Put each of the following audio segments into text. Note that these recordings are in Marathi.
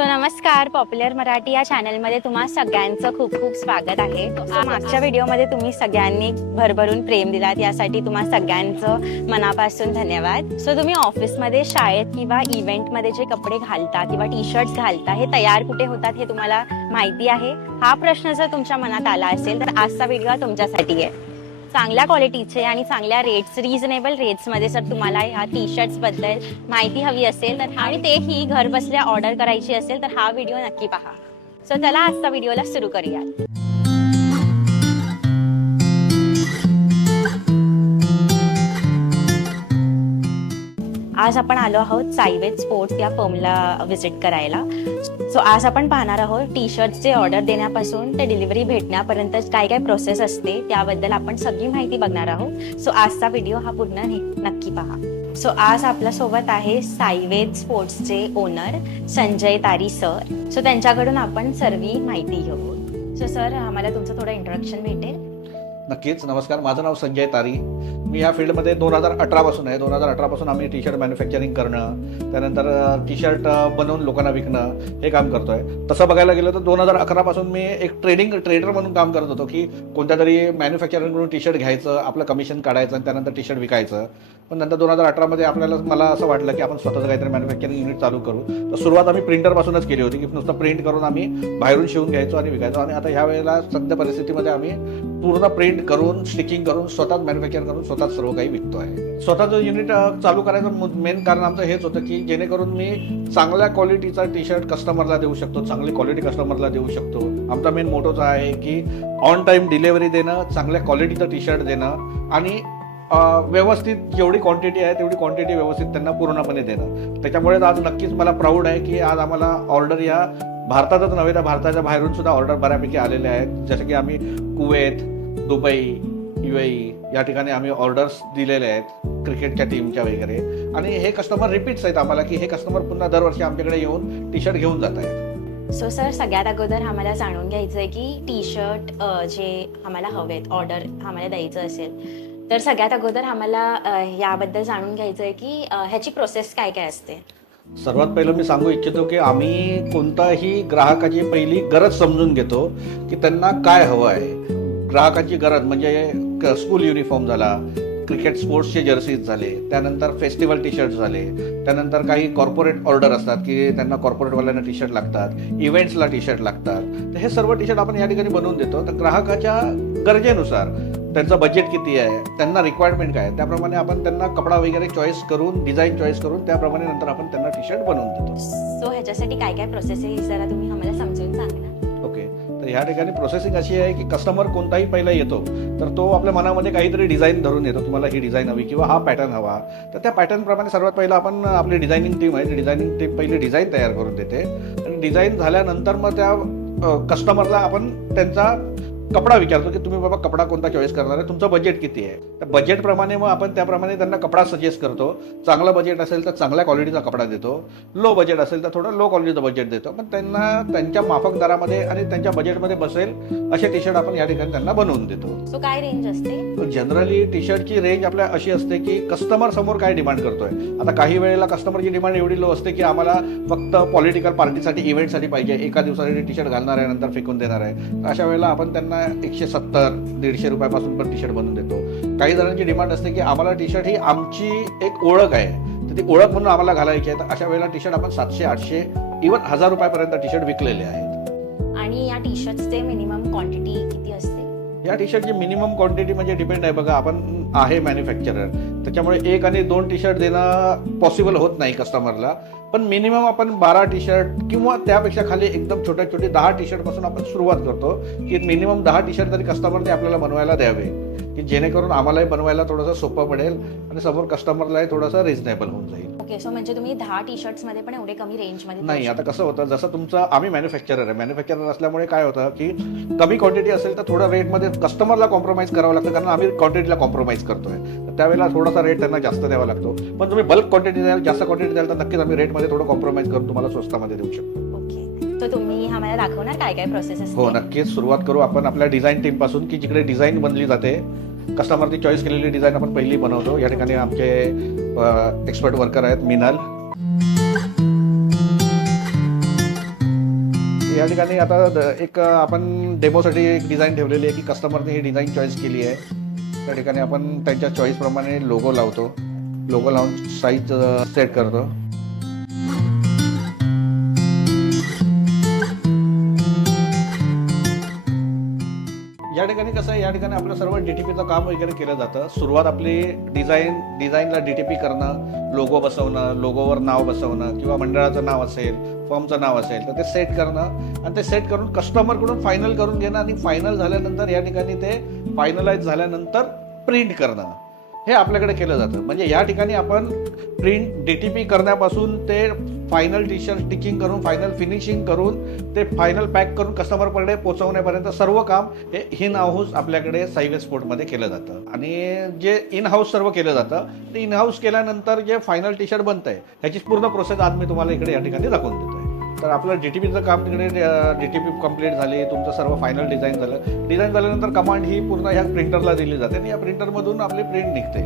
नमस्कार, पॉप्युलर मराठी या चॅनलमध्ये तुम्हा सगळ्यांचं खूप खूप स्वागत आहे. मागच्या व्हिडिओमध्ये तुम्ही सगळ्यांनी भरभरून प्रेम दिलात, यासाठी तुम्हा सगळ्यांचं मनापासून धन्यवाद. तुम्ही ऑफिसमध्ये, शाळेत किंवा इव्हेंटमध्ये जे कपडे घालता किंवा टी शर्ट्स घालता, हे तयार कुठे होतात हे तुम्हाला माहिती आहे? हा प्रश्न जर तुमच्या मनात आला असेल तर आजचा व्हिडिओ तुमच्यासाठी आहे. चांगल्या क्वालिटीचे आणि चांगल्या रेट्स, रिझनेबल रेट्समध्ये जर तुम्हाला ह्या टी शर्ट्सबद्दल माहिती हवी असेल तर आणि तेही घर बसल्या ऑर्डर करायची असेल तर हा व्हिडिओ नक्की पहा. चला आजचा व्हिडिओला सुरू करूया. आज आपण आलो आहोत सायवेज स्पोर्ट्स या फर्मला व्हिजिट करायला. आज आपण पाहणार आहोत टी शर्ट्सचे ऑर्डर देण्यापासून ते डिलिव्हरी भेटण्यापर्यंत काय काय प्रोसेस असते त्याबद्दल आपण सगळी माहिती बघणार आहोत. आजचा व्हिडिओ हा पूर्ण नक्की पहा. आज आपल्या सोबत आहे सायवेज स्पोर्ट्सचे ओनर संजय तारी सर. त्यांच्याकडून आपण सर्व माहिती घेऊ. सर, आम्हाला तुमचं थोडं इंट्रोडक्शन भेटेल? नक्कीच. नमस्कार, माझं नाव संजय तारी. मी ह्या फील्डमध्ये 2018 पासून आहे. 2018 पासून आम्ही टी शर्ट मॅन्युफॅक्चरिंग करणं, त्यानंतर टी शर्ट बनवून लोकांना विकणं हे काम करतोय. तसं बघायला गेलं तर 2011 पासून मी एक ट्रेडर म्हणून काम करत होतो की कोणत्या तरी मॅन्युफॅक्चरिंगकडून टी शर्ट घ्यायचं, आपलं कमिशन काढायचं आणि त्यानंतर टी शर्ट विकायचं. पण नंतर 2018 मध्ये मला असं वाटलं की आपण स्वतःचं काहीतरी मॅन्युफॅक्चरिंग युनिट चालू करू. तर सुरुवात आम्ही प्रिंटरपासूनच केली होती की नुसतं प्रिंट करून आम्ही बाहेरून शिवून घ्यायचो आणि विकायचो. आणि आता ह्या वेळेला सध्या परिस्थितीमध्ये आम्ही पूर्ण प्रिंट करून, स्टिकिंग करून, स्वतःच मॅन्युफॅक्चर करून स्वतःच सर्व काही विकतो आहे. स्वतःचं युनिट चालू करायचं मेन कारण आमचं हेच होतं की जेणेकरून मी चांगल्या क्वालिटीचा टी शर्ट कस्टमरला देऊ शकतो, चांगली क्वालिटी कस्टमरला देऊ शकतो. आमचा मेन मोटोच आहे की ऑन टाइम डिलिव्हरी देणं, चांगल्या क्वालिटीचं टी शर्ट देणं आणि व्यवस्थित जेवढी क्वांटिटी आहे तेवढी क्वांटिटी व्यवस्थित त्यांना पूर्णपणे देणं. त्याच्यामुळे आज नक्कीच मला प्राऊड आहे की आज आम्हाला ऑर्डर या भारतातच नव्हे तर भारताच्या बाहेरून सुद्धा ऑर्डर बऱ्यापैकी आलेले आहेत. जसे की आम्ही कुवेत, दुबई, UAE या ठिकाणी आम्ही ऑर्डर्स दिलेले आहेत क्रिकेटच्या टीमच्या वगैरे. आणि हे कस्टमर रिपीट्स आहेत आम्हाला की हे कस्टमर पुन्हा दरवर्षी आमच्याकडे येऊन टी शर्ट घेऊन जात आहेत. सर, सगळ्यात अगोदर आम्हाला जाणून घ्यायचं आहे की टी शर्ट जे आम्हाला हवेत, ऑर्डर आम्हाला द्यायचं असेल तर सगळ्यात अगोदर आम्हाला याबद्दल जाणून घ्यायचं आहे की ह्याची प्रोसेस काय काय असते. सर्वात पहिलं मी सांगू इच्छितो की आम्ही कोणताही ग्राहकाची पहिली गरज समजून घेतो की त्यांना काय हवं आहे. ग्राहकाची गरज म्हणजे स्कूल युनिफॉर्म झाला, क्रिकेट स्पोर्ट्सचे जर्सीज झाले, त्यानंतर फेस्टिवल टी शर्ट झाले, त्यानंतर काही कॉर्पोरेट ऑर्डर असतात की त्यांना कॉर्पोरेटवाल्यांना टी शर्ट लागतात, इव्हेंट्सला टी शर्ट लागतात. तर हे सर्व टी शर्ट आपण या ठिकाणी बनवून देतो. तर ग्राहकाच्या गरजेनुसार त्यांचं बजेट किती आहे, त्यांना रिक्वायरमेंट काय आहे, त्याप्रमाणे आपण त्यांना कपडा वगैरे चॉईस करून, डिझाईन चॉईस करून त्याप्रमाणे नंतर आपण त्यांना टी शर्ट बनवून देतो. ह्याच्यासाठी काय काय प्रोसेस आहे जरा तुम्ही आम्हाला समजून सांगा. ओके, तर ह्या ठिकाणी प्रोसेसिंग अशी आहे की कस्टमर कोणताही पहिला येतो तर तो आपल्या मनामध्ये काहीतरी डिझाईन धरून येतो की मला ही डिझाईन हवी किंवा हा पॅटर्न हवा. तर त्या पॅटर्नप्रमाणे सर्वात पहिला आपण आपली डिझायनिंग टीम आहे, डिझायनिंग टीम पहिली डिझाईन तयार करून देते आणि डिझाईन झाल्यानंतर मग त्या कस्टमरला आपण त्यांचा कपडा विचारतो की तुम्ही बाबा कपडा कोणता चॉईस करणार आहे, तुमचं बजेट किती आहे. त्या बजेटप्रमाणे मग आपण त्याप्रमाणे त्यांना कपडा सजेस्ट करतो. चांगला बजेट असेल तर चांगल्या क्वालिटीचा कपडा देतो, लो बजेट असेल तर थोडं लो क्वालिटीचं बजेट देतो. पण त्यांना त्यांच्या माफक दरामध्ये आणि त्यांच्या बजेटमध्ये बसेल असे टी शर्ट आपण या ठिकाणी त्यांना बनवून देतो. काय रेंज असते? जनरली टी शर्टची रेंज आपल्या अशी असते की कस्टमर समोर काय डिमांड करतोय. आता काही वेळेला कस्टमरची डिमांड एवढी लो असते की आम्हाला फक्त पॉलिटिकल पार्टीसाठी, इव्हेंटसाठी पाहिजे, एका दिवसासाठी टी शर्ट घालणार आहे नंतर फेकून देणार आहे. अशा वेळेला आपण त्यांना 170-150 रुपयापासून पण टी शर्ट बनवून देतो. काही जणांची डिमांड असते की आम्हाला टी शर्ट ही आमची एक ओळख आहे, तर ती ओळख म्हणून आम्हाला घालायची आहे. तर अशा वेळेला टी शर्ट आपण 700-800 इव्हन 1000 रुपयापर्यंत टी शर्ट विकलेले आहेत. आणि या टी शर्टचे मिनिमम क्वांटिटी किती असते? या टी शर्टची मिनिमम क्वांटिटी म्हणजे डिपेंड आहे. बघा, आपण आहे मॅन्युफॅक्चरर, त्याच्यामुळे 1 आणि 2 टी शर्ट देणं पॉसिबल होत नाही कस्टमरला. पण मिनिमम आपण 12 टी शर्ट किंवा त्यापेक्षा खाली एकदम छोटे 10 टी शर्ट पासून आपण सुरुवात करतो की मिनिमम 10 टी शर्ट तरी कस्टमरने आपल्याला बनवायला द्यावे की जेणेकरून आम्हालाही बनवायला थोडंसं सोपं पडेल आणि समोर कस्टमरलाही थोडंसं रिझनेबल होऊन जाईल. ओके, म्हणजे तुम्ही 10 टी शर्ट्स मध्ये पण एवढे कमी रेंज मध्ये नाही. आता कसं होतं, जसं तुमचं आम्ही मॅन्युफॅक्चरर असल्यामुळे काय होतं की कमी क्वांटिटी असेल तर थोडं रेटमध्ये कस्टमरला कॉम्प्रोमाइज करावं लागतं कारण आम्ही क्वांटिटीला कॉम्प्रोमाइज करतोय. तर त्यावेळेला थोडासा रेट त्यांना जास्त द्यावा लागतो. पण तुम्ही बल्क क्वांटिटी द्याल, जास्त क्वांटिटी द्याल तर नक्कीच आम्ही रेटमध्ये थोडं कॉम्प्रोमाइज करून तुम्हाला स्वस्तामध्ये देऊ शकतो. ओके, तर तुम्ही आम्हाला दाखवणार काय काय प्रोसेस असते? हो, नक्कीच सुरुवात करू आपण आपल्या डिझाईन टीम पासून, की जिकडे डिझाईन बनली जाते. कस्टमरनी चॉईस केलेली डिझाईन आपण पहिली बनवतो. या ठिकाणी आमचे एक्सपर्ट वर्कर आहेत मिनल. या ठिकाणी आता एक आपण डेमोसाठी एक डिझाईन ठेवलेली आहे, की कस्टमरने ही डिझाईन चॉईस केली आहे. त्या ठिकाणी आपण त्यांच्या चॉईसप्रमाणे लोगो लावतो. लोगो लावून साईज सेट करतो. या ठिकाणी कसं आहे, या ठिकाणी आपलं सर्व DTPचं काम वगैरे केलं जातं. सुरुवात आपली डिझाईनला DTP करणं, लोगो बसवणं, लोगोवर नाव बसवणं किंवा मंडळाचं नाव असेल, फर्मचं नाव असेल तर ते सेट करणं आणि ते सेट करून कस्टमरकडून फायनल करून घेणं आणि फायनल झाल्यानंतर या ठिकाणी ते फायनलाइज झाल्यानंतर प्रिंट करणं हे आपल्याकडे केलं जातं. म्हणजे या ठिकाणी आपण प्रिंट DTP करण्यापासून ते फायनल टी-शर्ट स्टिचिंग करून, फायनल फिनिशिंग करून, ते फायनल पॅक करून कस्टमरकडे पोहोचवण्यापर्यंत सर्व काम हे इन हाऊस आपल्याकडे साई वेस्ट स्पोर्टमध्ये केलं जातं. आणि जे इन हाऊस सर्व केलं जातं ते इन हाऊस केल्यानंतर जे फायनल टी-शर्ट बनतं आहे ह्याची पूर्ण प्रोसेस आज मी तुम्हाला इकडे या ठिकाणी दाखवून देतो आहे. तर आपलं DTPचं काम तिकडे DTP कंप्लीट झाली, तुमचं सर्व फायनल डिझाईन झालं. डिझाईन झाल्यानंतर कमांड ही पूर्ण ह्या प्रिंटरला दिली जाते आणि या प्रिंटरमधून आपली प्रिंट निघते.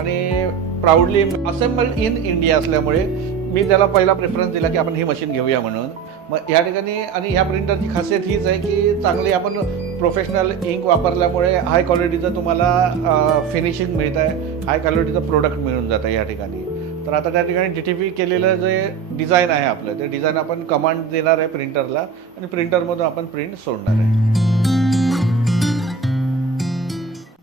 आणि प्राऊडली असेंबल्ड इन इंडिया असल्यामुळे मी त्याला पहिला प्रेफरन्स दिला की आपण ही मशीन घेऊया म्हणून. मग या ठिकाणी आणि ह्या प्रिंटरची खासियत हीच आहे की चांगली आपण प्रोफेशनल इंक वापरल्यामुळे हाय क्वालिटीचं तुम्हाला फिनिशिंग मिळत आहे, हाय क्वालिटीचं प्रोडक्ट मिळून जातं या ठिकाणी. तर आता त्या ठिकाणी DTP केलेलं जे डिझाईन आहे आपलं ते डिझाईन आपण कमांड देणार आहे प्रिंटरला आणि प्रिंटरमधून आपण प्रिंट सोडणार आहे.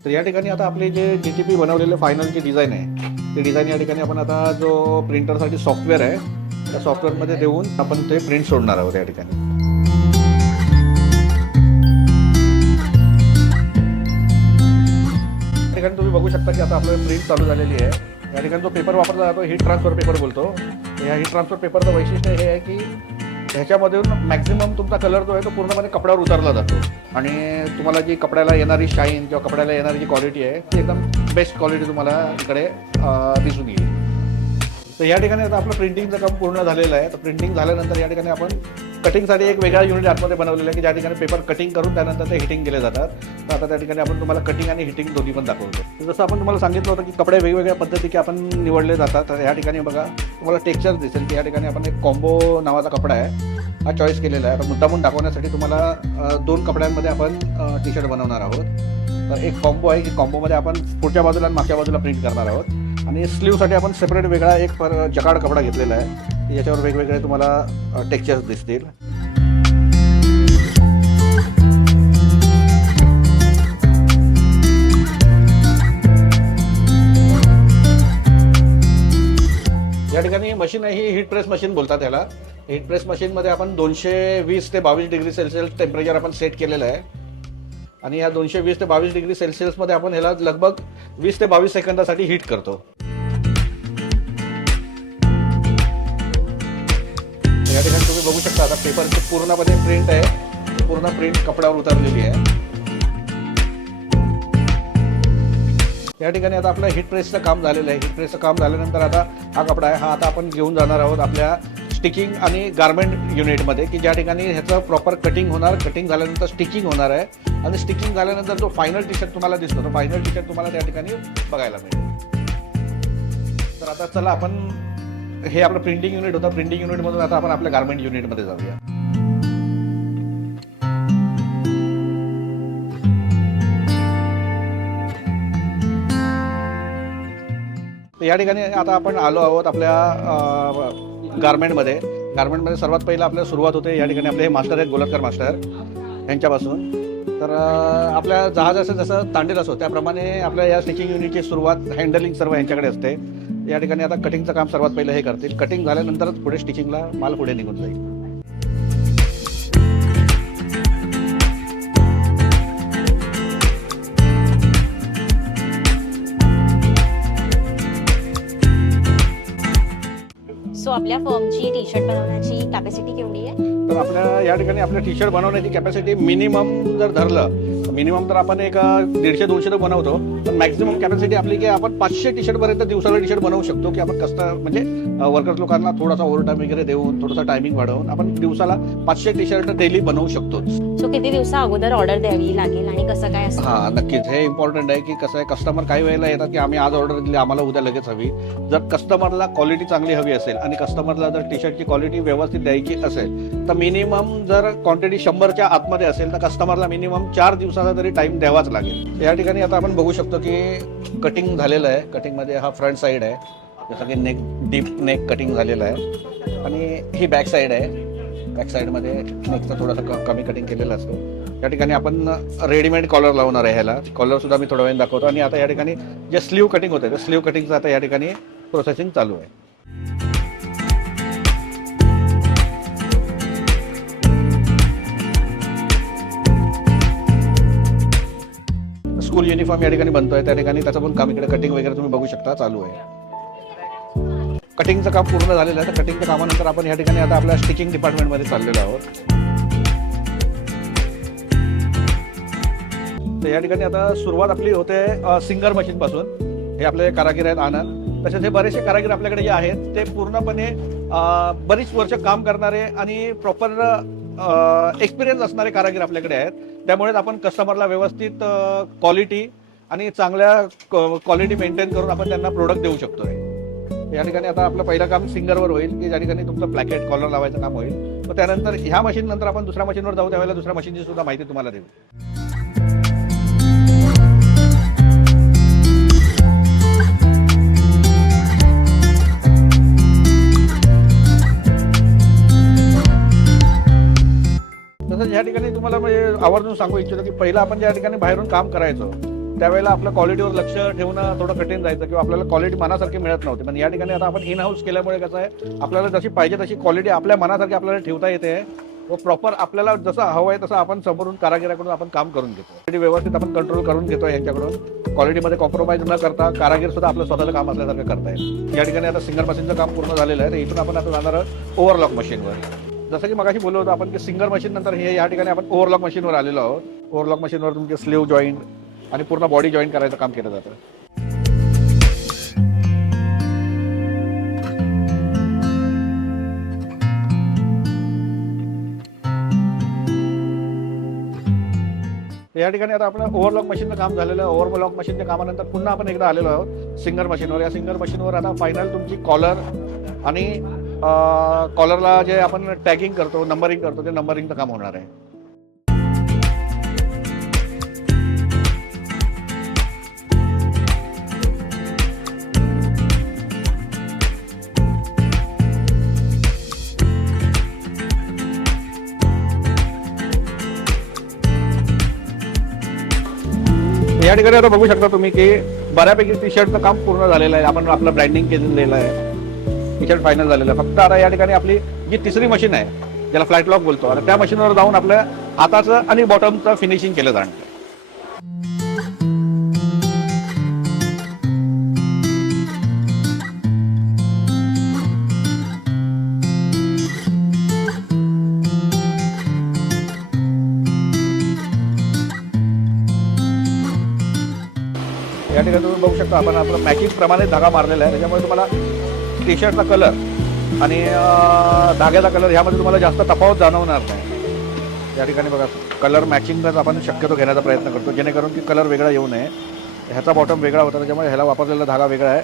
तर या ठिकाणी आता आपले जे DTP बनवलेले फायनल जे डिझाईन आहे ते डिझाईन या ठिकाणी आपण आता जो प्रिंटरसाठी सॉफ्टवेअर आहे त्या सॉफ्टवेअरमध्ये देऊन आपण ते प्रिंट सोडणार आहोत. या ठिकाणी तुम्ही बघू शकता की आता आपलं प्रिंट चालू झालेली आहे. या ठिकाणी जो पेपर वापरला जातो हीट ट्रान्सफर पेपर बोलतो. या हीट ट्रान्सफर पेपरचं वैशिष्ट्य हे आहे की ह्याच्यामधून मॅक्झिमम तुमचा कलर जो आहे तो पूर्णपणे कपड्यावर उतरला जातो आणि तुम्हाला जी कपड्याला येणारी शाईन किंवा कपड्याला येणारी जी क्वालिटी आहे ती एकदम बेस्ट क्वालिटी तुम्हाला इकडे दिसून येईल. तर या ठिकाणी आता आपलं प्रिंटिंगचं काम पूर्ण झालेलं आहे. तर प्रिंटिंग झाल्यानंतर या ठिकाणी आपण कटिंगसाठी एक वेगळा युनिट आतमध्ये बनवलेलं आहे की ज्या ठिकाणी पेपर कटिंग करून त्यानंतर ते हिटिंग केले जातात. तर आता त्या ठिकाणी आपण तुम्हाला कटिंग आणि हिटिंग दोन्ही पण दाखवतो. तर जसं आपण तुम्हाला सांगितलं होतं की कपडे वेगवेगळ्या पद्धतीचे आपण निवडले जातात. तर या ठिकाणी बघा तुम्हाला टेक्स्चर दिसेल की या ठिकाणी आपण एक कॉम्बो नावाचा कपडा आहे हा चॉईस केलेला आहे. आता मुद्दामून दाखवण्यासाठी तुम्हाला 2 कपड्यांमध्ये आपण टी-शर्ट बनवणार आहोत. तर एक कॉम्बो आहे की कॉम्बोमध्ये आपण पुढच्या बाजूला आणि मागच्या बाजूला प्रिंट करणार आहोत. आणि स्लीवसाठी आपण सेपरेट वेगळा एक जकाड कपडा घेतलेला आहे. याच्यावर वेगवेगळे तुम्हाला टेक्स्चर्स दिसतील. या ठिकाणी मशीन आहे ही हीट प्रेस मशीन बोलतात याला. हीट प्रेस मशीनमध्ये आपण 220 ते 22 डिग्री सेल्सिअस टेम्परेचर आपण सेट केलेलं आहे. आणि या 220 ते 22 डिग्री सेल्सिअसमध्ये आपण ह्याला लगभग 20 ते 22 सेकंदासाठी हीट करतो. या ठिकाणी तुम्ही बघू शकता आता पेपरची पूर्णपणे प्रिंट आहे, पूर्ण प्रिंट कपड्यावर उतरलेली आहे. या ठिकाणी आता आपलं हीट प्रेसचं काम झालेलं आहे. हीट प्रेसचं काम झाल्यानंतर आता हा कपडा आहे हा आता आपण घेऊन जाणार आहोत आपल्या स्टिकिंग आणि गारमेंट युनिटमध्ये की ज्या ठिकाणी ह्याचं प्रॉपर कटिंग होणार. कटिंग झाल्यानंतर स्टिचिंग होणार आहे आणि स्टिचिंग झाल्यानंतर जो फायनल टी-शर्ट तुम्हाला दिसतो तो फायनल टी-शर्ट तुम्हाला त्या ठिकाणी बघायला मिळेल. तर आता चला आपण हे आपलं प्रिंटिंग युनिट होतं. प्रिंटिंग युनिटमधून आता आपण आपल्या गारमेंट युनिटमध्ये जाऊया. या ठिकाणी आता आपण आलो आहोत आपल्या गारमेंटमध्ये. गारमेंटमध्ये सर्वात पहिलं आपल्याला सुरुवात होते या ठिकाणी आपले हे मास्टर आहेत गोलटकर मास्टर यांच्यापासून. तर आपल्या जहाजाचं जसं तांडेल असो त्याप्रमाणे आपल्या या स्टिचिंग युनिटची सुरुवात हँडलिंग सर्व यांच्याकडे असते. या ठिकाणी आता कटिंगचं काम सर्वात पहिलं हे करतील. कटिंग झाल्यानंतरच पुढे स्टिचिंगला माल पुढे निघून जाईल. सो आपल्या फर्मची टी-शर्ट बनवण्याची कॅपॅसिटी केवढी आहे? तर आपल्या या ठिकाणी आपल्या टी-शर्ट बनवण्याची कॅपॅसिटी मिनिमम जर धरलं मिनिमम तर आपण एक 150-200 तर बनवतो, पण मॅक्झिमम कॅपॅसिटी आपली की आपण 500 टी शर्ट पर्यंत दिवसाला टी शर्ट बनवू शकतो, की आपण म्हणजे वर्कर्स लोकांना थोडासा ओव्हरटाईम वगैरे देऊन थोडासा टायमिंग वाढवून आपण दिवसाला 500 टी शर्ट डेली बनवू शकतो. सो किती दिवसा अगोदर ऑर्डर द्यावी लागेल आणि कसं काय असतं? हा नक्कीच, हे इम्पॉर्टंट आहे की कसं आहे, कस्टमर काही वेळेला येतात की आम्ही आज ऑर्डर दिली, आम्हाला उद्या लगेच हवी. जर कस्टमरला क्वालिटी चांगली हवी असेल आणि कस्टमरला जर टी शर्टची क्वालिटी व्यवस्थित द्यायची असेल तर मिनिमम जर क्वांटिटी 100च्या आतमध्ये असेल तर कस्टमरला मिनिमम 4 दिवसाचा तरी टाइम द्यावाच लागेल. या ठिकाणी आता आपण बघू शकतो की कटिंग झालेलं आहे. कटिंगमध्ये हा फ्रंट साईड आहे, जसं की नेक डीप नेक कटिंग झालेलं आहे आणि ही बॅक साईड आहे. बॅक साईडमध्ये नेकचं थोडंसं कमी कटिंग केलेलं असतं. या ठिकाणी आपण रेडीमेड कॉलर लावणार आहे. ह्याला कॉलर सुद्धा मी थोड्या वेळ दाखवतो. आणि आता या ठिकाणी जे स्लीव कटिंग होते ते स्लीव कटिंगचं आता या ठिकाणी प्रोसेसिंग चालू आहे. स्कूल युनिफॉर्म या ठिकाणी बनतोय, त्या ठिकाणी त्याचं पण काम इकडे कटिंग वगैरे तुम्ही बघू शकता चालू आहे. कटिंगचं काम पूर्ण झालेलं आहे. तर कटिंगच्या कामानंतर आपण या ठिकाणी आता आपल्या स्टिचिंग डिपार्टमेंटमध्ये चाललेलो आहोत. तर या ठिकाणी आता सुरुवात आपली होते सिंगर मशीन पासून. हे आपले कारागीर आहेत आनंद. तसेच हे बरेचसे कारागीर आपल्याकडे जे आहेत ते पूर्णपणे बरीच वर्ष काम करणारे आणि प्रॉपर एक्सपिरियन्स असणारे कारागीर आपल्याकडे आहेत. त्यामुळेच आपण कस्टमरला व्यवस्थित क्वालिटी आणि चांगल्या क्वालिटी मेंटेन करून आपण त्यांना प्रोडक्ट देऊ शकतो. या ठिकाणी आता आपलं पहिलं काम सिंगरवर होईल, की ज्या ठिकाणी तुमचं प्लॅकेट कॉलर लावायचं काम होईल. मग त्यानंतर ह्या मशीन नंतर आपण दुसऱ्या मशीनवर जाऊ, त्यावेळेला दुसऱ्या मशीनची सुद्धा माहिती तुम्हाला देऊ. तसंच ह्या ठिकाणी तुम्हाला म्हणजे आवर्जून सांगू इच्छितो की पहिलं आपण ज्या ठिकाणी बाहेरून काम करायचो त्यावेळेला आपलं क्वालिटीवर लक्ष ठेवणं थोडं कठीण जायचं किंवा आपल्याला क्वालिटी मनासारखी मिळत नव्हती. पण या ठिकाणी आता आपण इन हाऊस केल्यामुळे कसं आहे, आपल्याला जशी पाहिजे तशी क्वालिटी आपल्या मनासारखी आपल्याला ठेवता येते व प्रॉपर आपल्याला जसं हवं आहे तसं आपण समोरून कारागिराकडून आपण काम करून घेतो. क्वालिटी व्यवस्थित आपण कंट्रोल करून घेतो यांच्याकडून. क्वालिटीमध्ये कॉम्प्रोमाइज न करता कारागीर सुद्धा आपलं स्वतःचं काम असल्यासारखं करतायत. या ठिकाणी आता सिंगल मशीनचं काम पूर्ण झालेलं आहे. तर इथून आपण आता जाणार ओव्हरलॉक मशीनवर. जसं की मगाशी बोललो होतो आपण की सिंगल मशीन नंतर हे या ठिकाणी आपण ओव्हरलॉक मशीनवर आलेलो आहोत. ओव्हरलॉक मशीनवर तुमचे स्लीव जॉईंट आणि पूर्ण बॉडी जॉईंट करायचं काम केलं जातं. या ठिकाणी आता आपलं ओव्हरलॉक मशीनचं काम झालेलं आहे. ओव्हरलॉक मशीनच्या कामानंतर पुन्हा आपण एकदा आलेलो आहोत सिंगर मशीनवर. या सिंगर मशीनवर आता फायनल तुमची कॉलर आणि कॉलरला जे आपण टॅगिंग करतो, नंबरिंग करतो, ते नंबरिंगचं काम होणार आहे. या ठिकाणी आता बघू शकता तुम्ही की बऱ्यापैकी टी शर्टचं काम पूर्ण झालेलं आहे. आपण आपलं ब्रँडिंग केलेलं आहे. टी शर्ट फायनल झालेलं आहे. फक्त आता या ठिकाणी आपली जी तिसरी मशीन आहे ज्याला फ्लाईट लॉक बोलतो, आणि त्या मशीनवर जाऊन आपल्या हाताचं आणि बॉटमचं फिनिशिंग केलं जाणार. या ठिकाणी तुम्ही बघू शकता आपण आपलं मॅचिंग प्रमाणे धागा मारलेला आहे. त्याच्यामुळे तुम्हाला टी शर्टचा कलर आणि धाग्याचा कलर ह्यामध्ये तुम्हाला जास्त तफावत जाणवणार नाही. या ठिकाणी बघा कलर मॅचिंगच आपण शक्यतो घेण्याचा प्रयत्न करतो, जेणेकरून की कलर वेगळा येऊ नये. ह्याचा बॉटम वेगळा होता त्याच्यामुळे ह्याला वापरलेला धागा वेगळा आहे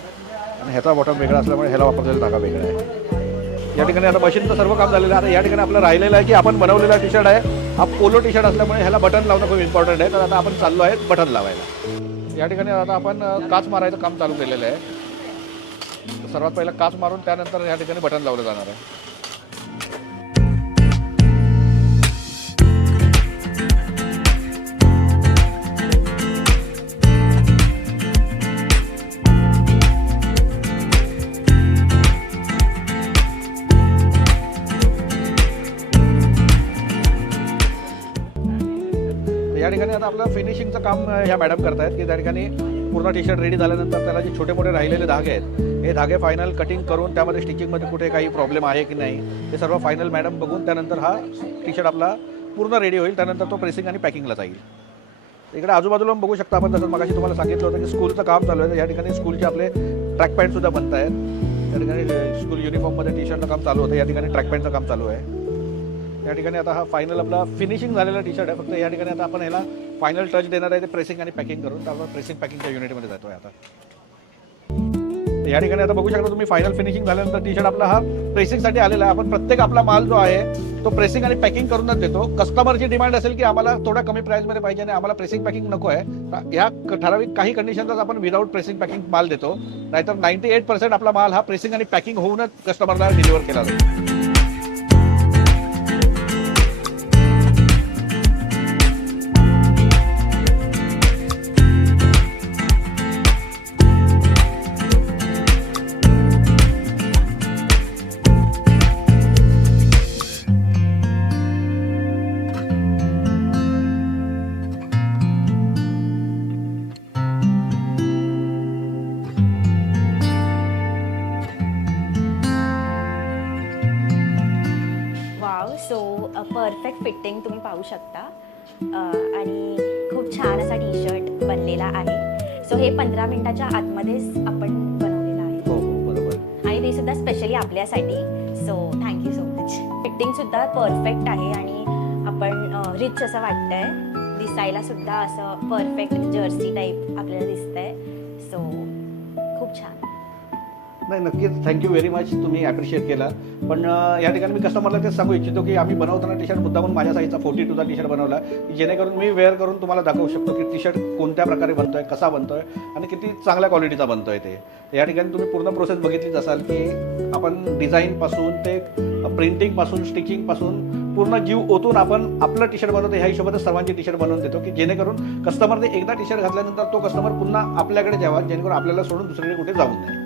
आणि ह्याचा बॉटम वेगळा असल्यामुळे ह्याला वापरलेला धागा वेगळा आहे. या ठिकाणी आता मशीनचं सर्व काम झालेलं आहे. आता या ठिकाणी आपलं राहिलेलं आहे की आपण बनवलेला टी शर्ट आहे हा पोलो टी शर्ट असल्यामुळे ह्याला बटन लावणं खूप इम्पॉर्टंट आहे. तर आता आपण चाललो आहे बटन लावायला. या ठिकाणी आता आपण काच मारायचं काम चालू केलेलं आहे. सर्वात पहिला काच मारून त्यानंतर या ठिकाणी बटन लावलं जाणार आहे. या ठिकाणी आता आपलं फिनिशिंगचं काम ह्या मॅडम करतायत की त्या ठिकाणी पूर्ण टी शर्ट रेडी झाल्यानंतर त्याला जे छोटे मोठे राहिलेले धागे आहेत हे धागे फायनल कटिंग करून त्यामध्ये स्टिचिंगमध्ये कुठे काही प्रॉब्लेम आहे की नाही ते सर्व फायनल मॅडम बघून त्यानंतर हा टी शर्ट आपला पूर्ण रेडी होईल. त्यानंतर तो प्रेसिंग आणि पॅकिंगला जाईल. इकडे आजूबाजूला बघू शकता आपण, जसं मगाशी तुम्हाला सांगितलं होतं की स्कूलचं काम चालू आहे. या ठिकाणी स्कूलचे आपले ट्रॅक पॅन्ट सुद्धा बनत आहेत. या ठिकाणी स्कूल युनिफॉर्ममध्ये टी शर्टचं काम चालू होतं, या ठिकाणी ट्रॅक पॅन्टचं काम चालू आहे. या ठिकाणी आता हा फायनल आपला फिनिशिंग झालेला टी शर्ट आहे. फक्त या ठिकाणी आता आपण ह्याला फायनल टच देणार आहे, ते प्रेसिंग आणि पॅकिंग करून. तर आपण प्रेसिंग पॅकिंगच्या युनिटमध्ये जातो आहे आता. या ठिकाणी आता बघू शकता तुम्ही, फायनल फिनिशिंग झाल्यानंतर टी शर्ट आपला हा प्रेसिंगसाठी आलेला आहे. आपण प्रत्येक आपला माल जो आहे तो प्रेसिंग आणि पॅकिंग करूनच देतो. कस्टमरची डिमांड असेल की आम्हाला थोडा कमी प्राइसमध्ये पाहिजे आणि आम्हाला प्रेसिंग पॅकिंग नको आहे, तर या ठराविक काही कंडिशनलाच आपण विदाऊट प्रेसिंग पॅकिंग माल देतो. नाहीतर 98% आपला माल हा प्रेसिंग आणि पॅकिंग होऊनच कस्टमरला डिलिव्हर केला जातो. वाव, सो परफेक्ट फिटिंग तुम्ही पाहू शकता. आणि खूप छान असा टी शर्ट बनलेला आहे. सो हे 15 मिनिटाच्या आतमध्येच आपण बनवलेलं आहे. हो हो, बरोबर. आणि ते सुद्धा स्पेशली आपल्यासाठी. So thank you so much. Fitting सुद्धा परफेक्ट आहे आणि आपण रिच असं वाटतंय. दिसायला सुद्धा असं परफेक्ट जर्सी टाईप आपल्याला दिसतंय. सो खूप छान. नाही, नक्कीच थँक्यू व्हेरी मच, तुम्ही ॲप्रिशिएट केला. पण या ठिकाणी मी कस्टमरला तेच सांगू इच्छितो की आम्ही बनवताना टी शर्ट मुद्दामून माझ्या साईजचा 42चा टी शर्ट बनवला, जेणेकरून मी वेअर करून तुम्हाला दाखवू शकतो की टी शर्ट कोणत्या प्रकारे बनतोय, कसा बनतोय आणि किती चांगल्या क्वालिटीचा बनतोय ते. या ठिकाणी तुम्ही पूर्ण प्रोसेस बघितलीच असाल की आपण डिझाईनपासून ते प्रिंटिंगपासून स्टिचिंगपासून पूर्ण जीव ओतून आपण आपलं टी शर्ट बनवतो. ह्या हिशोबातच सर्वांची टी शर्ट बनवून देतो की जेणेकरून कस्टमरने एकदा टी शर्ट घातल्यानंतर तो कस्टमर पुन्हा आपल्याकडे यावा, जेणेकरून आपल्याला सोडून दुसरीकडे कुठे जाऊ नये.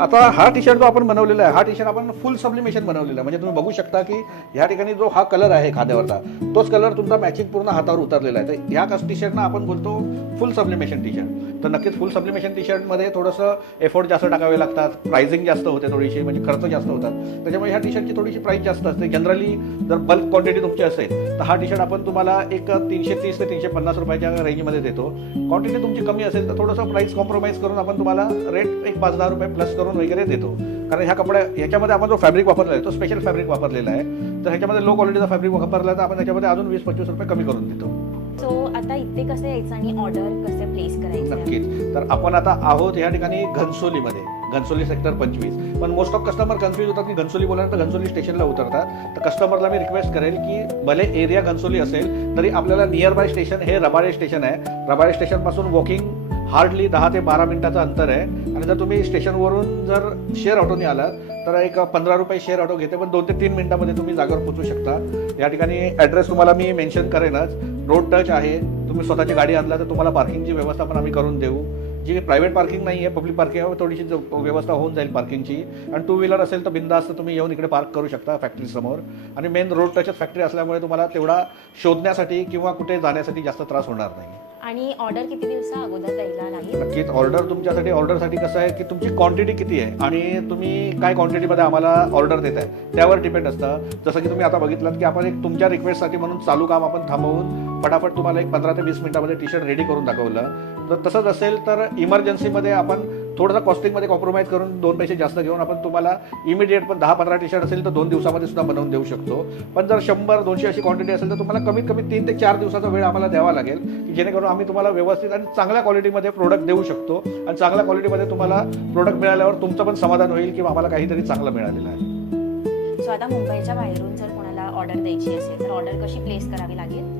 आता हा टी शर्ट जो आपण बनवलेला आहे, हा टी शर्ट आपण फुल सब्लिमेशन बनवलेला आहे. म्हणजे तुम्ही बघू शकता की या ठिकाणी जो हा कलर आहे खाद्यावरचा, तोच कलर तुमचा मॅचिंग पूर्ण हातावर उतरलेला आहे. तर ह्या टी शर्टना आपण बोलतो फुल सब्लिमेशन टी शर्ट. तर नक्कीच फुल सब्लिमेशन टी शर्टमध्ये थोडंसं एफर्ट जास्त टाकावे लागतात, प्राइसिंग जास्त होते थोडीशी, म्हणजे खर्च जास्त होतात. त्याच्यामुळे ह्या टी शर्टची थोडीशी प्राइस जास्त असते. जनरली जर बल्क क्वांटिटी तुमची असेल तर हा टी शर्ट आपण तुम्हाला एक 330 ते 350 रुपयाच्या रेंजमध्ये देतो. क्वांटिटी तुमची कमी असेल तर थोडंसं प्राइस कॉम्प्रोमाइज करून आपण तुम्हाला रेट एक 5-10 रुपये प्लस करून वगैरे देतो. कारण ह्या ह्याच्यामध्ये आपण जो फॅब्रिक वापरला आहे तो स्पेशल फॅब्रिक वापरलेला आहे. तर ह्याच्यामध्ये लो क्वालिटीचा फॅब्रिक वापरला तर आपण त्याच्यामध्ये अजून 20-25 रुपये कमी करून देतो. सो आता इथे कसं यायचं आणि ऑर्डर कसं प्लेस करायचं? नक्कीच. तर आपण आता आहोत या ठिकाणी घनसोलीमध्ये, घनसोली सेक्टर 25. पण मोस्ट ऑफ कस्टमर कन्फ्युज होतात की घनसोली बोलल्यानंतर घनसोली स्टेशनला उतरतात. तर कस्टमरला मी रिक्वेस्ट करेल की भले एरिया घनसोली असेल तरी आपल्याला नियर बाय स्टेशन हे रबाळे स्टेशन आहे. रबाळे स्टेशनपासून वॉकिंग हार्डली 10 ते 12 मिनिटाचं अंतर आहे. आणि जर तुम्ही स्टेशनवरून जर शेअर ऑटोने आलात तर एक 15 रुपये शेअर ऑटो घेते, पण 2 ते 3 मिनिटामध्ये तुम्ही जागेवर पोहोचू शकता. या ठिकाणी ॲड्रेस तुम्हाला मी मेन्शन करेनच. रोड टच आहे. तुम्ही स्वतःची गाडी आणला तर तुम्हाला पार्किंगची व्यवस्था पण आम्ही करून देऊ. जी प्रायव्हेट पार्किंग नाही आहे, पब्लिक पार्किंग आहे, थोडीशी व्यवस्था होऊन जाईल पार्किंगची. आणि 2 व्हीलर असेल तर बिंदास्त तुम्ही येऊन इकडे पार्क करू शकता फॅक्टरी समोर. आणि मेन रोड टचच फॅक्टरी असल्यामुळे तुम्हाला तेवढा शोधण्यासाठी किंवा कुठे जाण्यासाठी जास्त त्रास होणार नाही. आणि ऑर्डर किती दिवसा अगोदर द्यायला लागेल? नक्कीच. ऑर्डरसाठी कसं आहे की तुमची क्वांटिटी किती आहे आणि तुम्ही काय क्वांटिटीमध्ये आम्हाला ऑर्डर देत आहे त्यावर डिपेंड असतं. जसं की तुम्ही आता बघितलं की आपण एक तुमच्या रिक्वेस्टसाठी म्हणून चालू काम आपण थांबवून फटाफट तुम्हाला एक 15 ते 20 मिनिटामध्ये टी शर्ट रेडी करून दाखवलं. जर तसंच असेल तर इमर्जन्सीमध्ये आपण थोडंसं कॉस्टिंगमध्ये कॉम्प्रोमाइज करून 2 पैसे जास्त घेऊन आपण तुम्हाला इमिडिएट पण 10-15 टी शर्ट असेल तर 2 दिवसामध्ये सुद्धा बनवून देऊ शकतो. पण जर 100-200 अशी क्वांटिटी असेल तर तुम्हाला कमीत कमी 3 ते 4 दिवसाचा वेळ आम्हाला द्यावा लागेल, की जेणेकरून आम्ही तुम्हाला व्यवस्थित आणि चांगल्या क्वालिटीमध्ये प्रोडक्ट देऊ शकतो. आणि चांगल्या क्वालिटीमध्ये तुम्हाला प्रोडक्ट मिळाल्यावर तुमचं पण समाधान होईल की आम्हाला काहीतरी चांगलं मिळालेलं आहे. सो आता मुंबईच्या बाहेरून जर कोणाला ऑर्डर द्यायची असेल तर ऑर्डर कशी प्लेस करावी लागेल?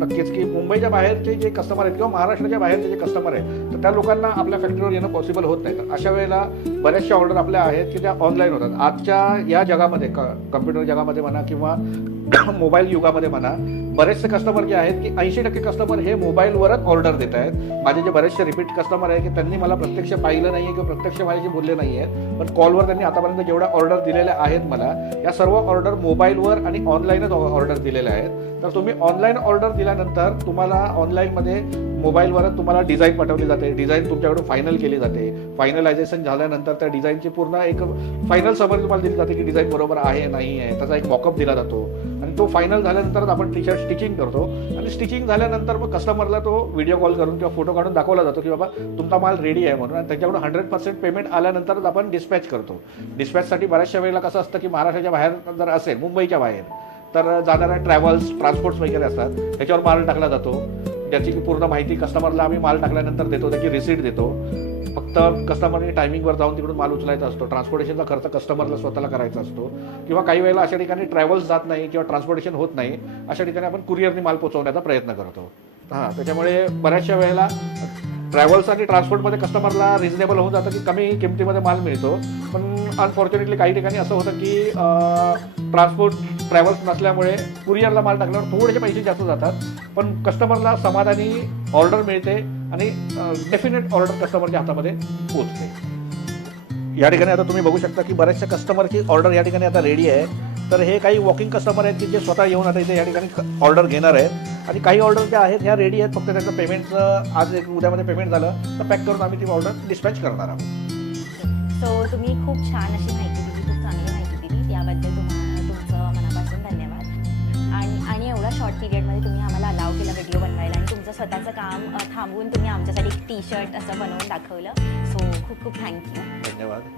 नक्कीच की मुंबईच्या बाहेरचे जे कस्टमर आहेत किंवा महाराष्ट्राच्या बाहेरचे जे कस्टमर आहेत तर त्या लोकांना आपल्या फॅक्टरीवर येणं पॉसिबल होत नाही. तर अशा वेळेला बऱ्याचशा ऑर्डर आपल्या आहेत की त्या ऑनलाईन होतात. आजच्या या जगामध्ये कम्प्युटर जगामध्ये म्हणा किंवा मोबाईल युगामध्ये म्हणा, बरेचसे कस्टमर जे आहेत की 80% कस्टमर हे मोबाईलवरच ऑर्डर देत आहेत. माझे जे बरेचसे रिपीट कस्टमर आहे की त्यांनी मला प्रत्यक्ष पाहिलं नाही आहे किंवा प्रत्यक्ष माझ्याशी बोलले नाही आहेत, पण कॉलवर त्यांनी आतापर्यंत जेवढ्या ऑर्डर दिलेल्या आहेत मला, या सर्व ऑर्डर मोबाईलवर आणि ऑनलाईनच ऑर्डर दिलेल्या आहेत. तर तुम्ही ऑनलाईन ऑर्डर दिल्यानंतर तुम्हाला ऑनलाईनमध्ये मोबाईलवरच तुम्हाला डिझाईन पाठवली जाते. डिझाईन तुमच्याकडून फायनल केली जाते. फायनलायझेशन झाल्यानंतर त्या डिझाईनची पूर्ण एक फायनल समरी तुम्हाला दिली जाते की डिझाईन बरोबर आहे नाही आहे, त्याचा एक मॉकअप दिला जातो. आणि तो फायनल झाल्यानंतरच आपण टी शर्ट स्टिचिंग करतो आणि स्टिचिंग झाल्यानंतर मग कस्टमरला तो व्हिडिओ कॉल करून किंवा फोटो काढून दाखवला जातो की बाबा तुमचा माल रेडी आहे म्हणून, आणि त्याच्याकडून 100% पेमेंट आल्यानंतरच आपण डिस्पॅच करतो. डिस्पॅचसाठी बऱ्याचशा वेळेला कसं असतं की महाराष्ट्राच्या बाहेर जर असेल, मुंबईच्या बाहेर, तर जाणाऱ्या ट्रॅव्हल्स ट्रान्सपोर्ट्स वगैरे असतात, त्याच्यावर माल टाकला जातो. त्याची पूर्ण माहिती कस्टमरला आम्ही माल टाकल्यानंतर देतो, त्याची रिसीट देतो. फक्त कस्टमरने टायमिंगवर जाऊन तिकडून माल उचलायचा असतो. ट्रान्सपोर्टेशनचा खर्च कस्टमरला स्वतःला करायचा असतो. किंवा काही वेळेला अशा ठिकाणी ट्रॅव्हल्स जात नाही किंवा ट्रान्सपोर्टेशन होत नाही, अशा ठिकाणी आपण कुरिअरने माल पोहोचवण्याचा प्रयत्न करतो. हां, त्याच्यामुळे बऱ्याचशा वेळेला ट्रॅव्हल्स आणि ट्रान्सपोर्टमध्ये कस्टमरला रिजनेबल होऊन जातं की कमी किमतीमध्ये माल मिळतो. पण अनफॉर्च्युनेटली काही ठिकाणी असं होतं की ट्रॅव्हल्स नसल्यामुळे कुरिअरला माल टाकल्यावर थोडेसे पैसे जास्त जातात, पण कस्टमरला समाधानी ऑर्डर मिळते आणि डेफिनेट ऑर्डर कस्टमरच्या हातामध्ये पोहोचते. या ठिकाणी आता तुम्ही बघू शकता की बऱ्याचशा कस्टमरची ऑर्डर या ठिकाणी आता रेडी आहे. तर हे काही वॉकिंग कस्टमर आहेत की जे स्वतः येऊन आता इथे या ठिकाणी ऑर्डर घेणार आहेत, आणि काही ऑर्डर ज्या आहेत ह्या रेडी आहेत. फक्त त्याचं पेमेंटचं आज एक उद्यामध्ये पेमेंट झालं तर पॅक करून आम्ही ती ऑर्डर डिस्पॅच करणार आहोत. सो तुम्ही खूप छान अशी माहिती दिली, खूप चांगली माहिती दिली, त्याबद्दल तुमचं मनापासून धन्यवाद. आणि एवढ्या शॉर्ट पिरियडमध्ये तुम्ही आम्हाला अलाव केलं व्हिडिओ बनवायला, आणि तुमचं स्वतःचं काम थांबवून तुम्ही आमच्यासाठी टी शर्ट असं बनवून दाखवलं. सो खूप खूप थँक्यू. धन्यवाद.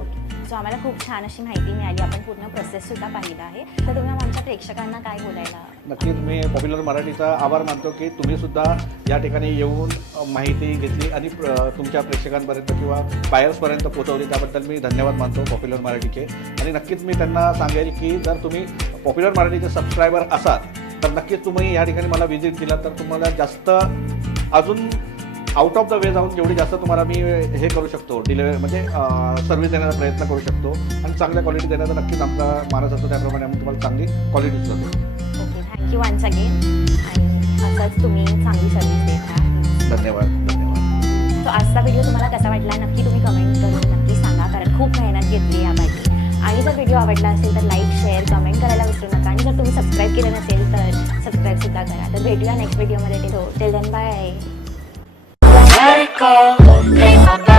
ओके, सो आम्हाला खूप छान अशी माहिती मिळाली. आपण पूर्ण प्रोसेससुद्धा पाहिला आहे. तर तुम्ही आमच्या प्रेक्षकांना काय बोलायला? नक्कीच मी पॉप्युलर मराठीचा आभार मानतो की तुम्ही सुद्धा या ठिकाणी येऊन माहिती घेतली आणि तुमच्या प्रेक्षकांपर्यंत किंवा बायर्सपर्यंत पोहोचवली. त्याबद्दल मी धन्यवाद मानतो पॉप्युलर मराठीचे. आणि नक्कीच मी त्यांना सांगेल की जर तुम्ही पॉप्युलर मराठीचे सबस्क्रायबर असाल तर नक्कीच तुम्ही या ठिकाणी मला व्हिजिट दिला तर तुम्हाला जास्त अजून आउट ऑफ द वे जाऊन जेवढी जास्त तुम्हाला मी हे करू शकतो, डिलिव्हरी म्हणजे सर्व्हिस देण्याचा प्रयत्न करू शकतो, आणि चांगल्या क्वालिटी देण्याचा नक्कीच आमचा मानस असतो. त्याप्रमाणे आम्ही तुम्हाला चांगली क्वालिटी देतो. Okay, thank you once again. आणि असंच तुम्ही चांगली सर्व्हिस देत राहा. धन्यवाद. धन्यवाद. सो आजचा व्हिडिओ तुम्हाला कसा वाटला नक्की तुम्ही कमेंट करून नक्की सांगा, कारण खूप मेहनत घेतली यासाठी. आणि जर व्हिडिओ आवडला असेल तर लाईक, शेअर, कमेंट करायला विसरू नका. आणि जर तुम्ही सबस्क्राईब केलं नसेल तर सबस्क्राईबसुद्धा करा. तर भेटूया नेक्स्ट व्हिडिओमध्ये. Till then bye. Let it go, play my